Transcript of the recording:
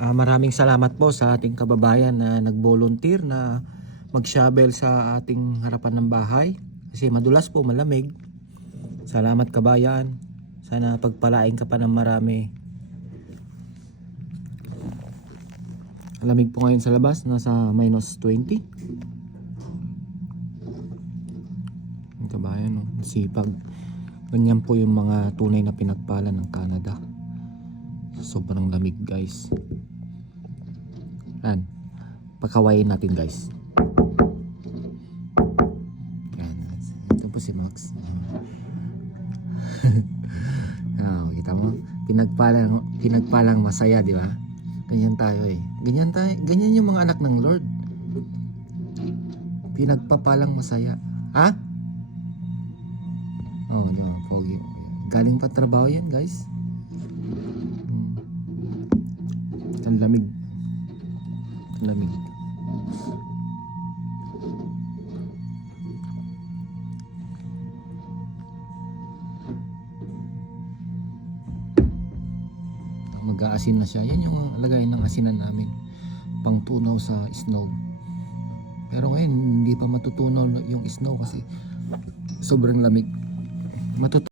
Maraming salamat po sa ating kababayan na nag-volunteer na mag-shovel sa ating harapan ng bahay. Kasi madulas po, malamig. Salamat kabayan. Sana pagpalain ka pa ng marami. Malamig po ngayon sa labas, nasa -20. Ang kabayan, no? Sipag. Ganyan po yung mga tunay na pinagpala ng Canada. Sobrang lamig guys. Yan. Pakawain natin guys. Yan. Ito po si Max. Kita mo? Pinagpalang masaya, di ba? Ganyan tayo eh. Ganyan tayo. Ganyan yung mga anak ng Lord. Pinagpapalang masaya. Ha? Oh, di ba? Pogi. Galing pa trabaho yan guys. Ang lamig. Ang lamig. Mag-aasin na siya. Yan yung lagay ng asinan namin. Pangtunaw sa snow. Pero ngayon hindi pa matutunaw yung snow kasi sobrang lamig.